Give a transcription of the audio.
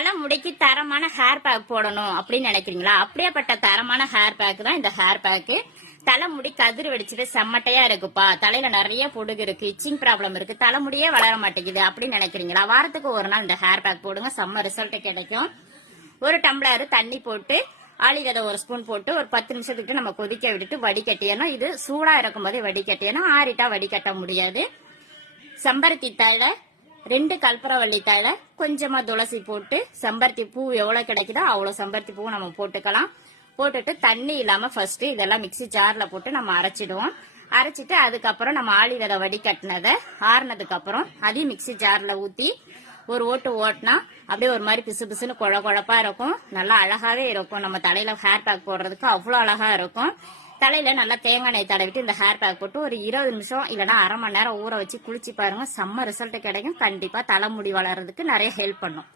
தலைமுடிக்கு தரமான hair pack போடணும் அப்படின்னு நினைக்கிறீங்களா? அப்படியேப்பட்ட தரமான ஹேர் பேக் தான் இந்த ஹேர் பேக்கு. தலைமுடி கதிர் வெடிச்சுட்டு செம்மட்டையா இருக்குப்பா, தலையில நிறைய பொடுகு இருக்கு, இச்சிங் ப்ராப்ளம் இருக்கு, தலைமுடியே வளர மாட்டேங்குது அப்படின்னு நினைக்கிறீங்களா? வாரத்துக்கு ஒரு நாள் இந்த ஹேர் பேக் போடுங்க, செம்ம ரிசல்ட் கிடைக்கும். ஒரு டம்ளர் தண்ணி போட்டு ஆளி விதை ஒரு ஸ்பூன் போட்டு ஒரு 10 நிமிஷத்துக்கு நம்ம கொதிக்க விட்டுட்டு வடிகட்டியணும். இது சூடா இருக்கும் போதே வடிகட்டியணும், ஆறிட்டா வடிகட்ட முடியாது. செம்பருத்தி தழை, 2 கற்பூரவள்ளி தழை, கொஞ்சமா துளசி போட்டு, செம்பருத்தி பூ எவ்வளவு கிடைக்குதோ அவ்வளவு செம்பருத்தி பூ நம்ம போட்டுக்கலாம். போட்டுட்டு தண்ணி இல்லாம ஃபர்ஸ்ட் இதெல்லாம் மிக்சி ஜார்ல போட்டு நம்ம அரைச்சிடுவோம். அரைச்சிட்டு அதுக்கப்புறம் நம்ம ஆளி விதை வடிகட்டினதை ஆறுனதுக்கு அப்புறம் அதையும் மிக்சி ஜார்ல ஊத்தி ஒரு ஓட்டு ஓட்டினா அப்படியே ஒரு மாதிரி பிசு பிசுன்னு குழப்பா இருக்கும், நல்லா அழகாவே இருக்கும். நம்ம தலையில ஹேர் பேக் போடுறதுக்கு அவ்வளவு அழகா இருக்கும். தலையில நல்லா தேங்காய் எண்ணெய் தடவிட்டு இந்த ஹேர் பேக் போட்டு ஒரு 20 நிமிஷம் இல்லைன்னா அரை மணி நேரம் ஊற வச்சு குளிச்சு பாருங்க, செம்ம ரிசல்ட் கிடைக்கும். கண்டிப்பா தலைமுடி வளர்றதுக்கு நிறைய ஹெல்ப் பண்ணும்.